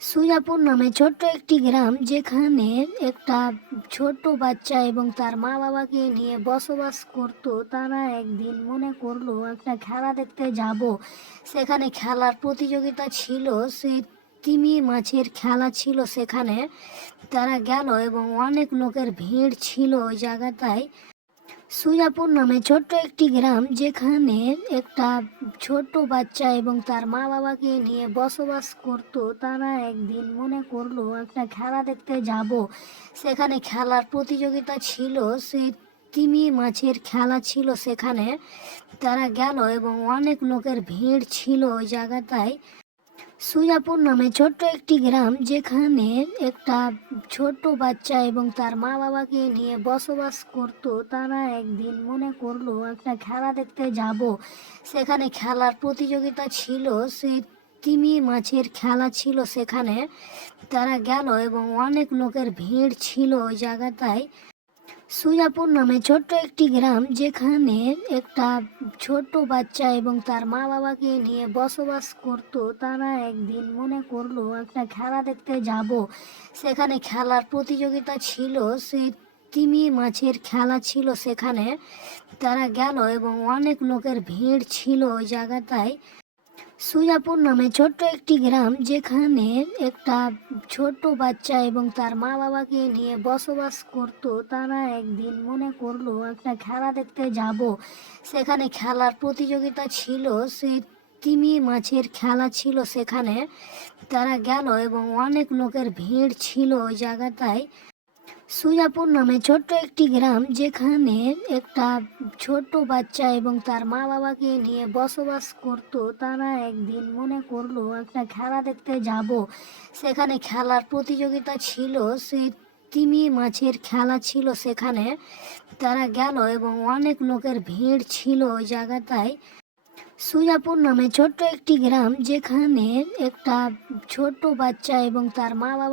সুজাপুর নামে ছোট্ট একটি গ্রাম, যেখানে একটা ছোট্ট বাচ্চা এবং তার মা বাবাকে নিয়ে বসবাস করত। তারা একদিন মনে করলো একটা খেলা দেখতে যাব। সেখানে খেলার প্রতিযোগিতা ছিল, সে তিমি মাছের খেলা ছিল সেখানে। তারা গেল এবং অনেক লোকের ভিড় ছিল ওই জায়গাটায়। সুজাপুর নামে ছোট্ট একটি গ্রাম, যেখানে একটা ছোট্ট বাচ্চা এবং তার মা বাবাকে নিয়ে বসবাস করত। তারা একদিন মনে করলো একটা খেলা দেখতে যাব। সেখানে খেলার প্রতিযোগিতা ছিল, সে তিমি মাছের খেলা ছিল সেখানে। তারা গেল এবং অনেক লোকের ভিড় ছিল ওই জায়গাটায়। সুজাপুর নামে ছোট্ট একটি গ্রাম, যেখানে একটা ছোট্ট বাচ্চা এবং তার মা বাবাকে নিয়ে বসবাস করত। তারা একদিন মনে করলো একটা খেলা দেখতে যাব। সেখানে খেলার প্রতিযোগিতা ছিল, সে তিমি মাছের খেলা ছিল সেখানে। তারা গেল এবং অনেক লোকের ভিড় ছিল ওই জায়গাটায়। সুজাপুর নামে ছোট্ট একটি গ্রাম, যেখানে একটা ছোট্ট বাচ্চা এবং তার মা বাবাকে নিয়ে বসবাস করত। তারা একদিন মনে করলো একটা খেলা দেখতে যাব। সেখানে খেলার প্রতিযোগিতা ছিল, সে তিমি মাছের খেলা ছিল সেখানে। তারা গেল এবং অনেক লোকের ভিড় ছিল ওই জায়গাটায়। সুজাপুর নামে ছোট্ট একটি গ্রাম, যেখানে একটা ছোট্ট বাচ্চা এবং তার মা বাবাকে নিয়ে বসবাস করত। তারা একদিন মনে করলো একটা খেলা দেখতে যাব। সেখানে খেলার প্রতিযোগিতা ছিল, সে তিমি মাছের খেলা ছিল সেখানে। তারা গেল এবং অনেক লোকের ভিড় ছিল ওই জায়গাটায়। সুজাপুর নামে ছোট্ট একটি গ্রাম, যেখানে একটা ছোট্ট বাচ্চা এবং তার মা বাবাকে নিয়ে বসবাস করত। তারা একদিন মনে করলো একটা খেলা দেখতে যাব। সেখানে খেলার প্রতিযোগিতা ছিল, সে তিমি মাছের খেলা ছিল সেখানে। তারা গেল এবং অনেক লোকের ভিড় ছিল ওই জায়গাটায়। সুজাপুর নামে ছোট্ট একটি গ্রাম, যেখানে একটা ছোট্ট বাচ্চা এবং তার মা বাবা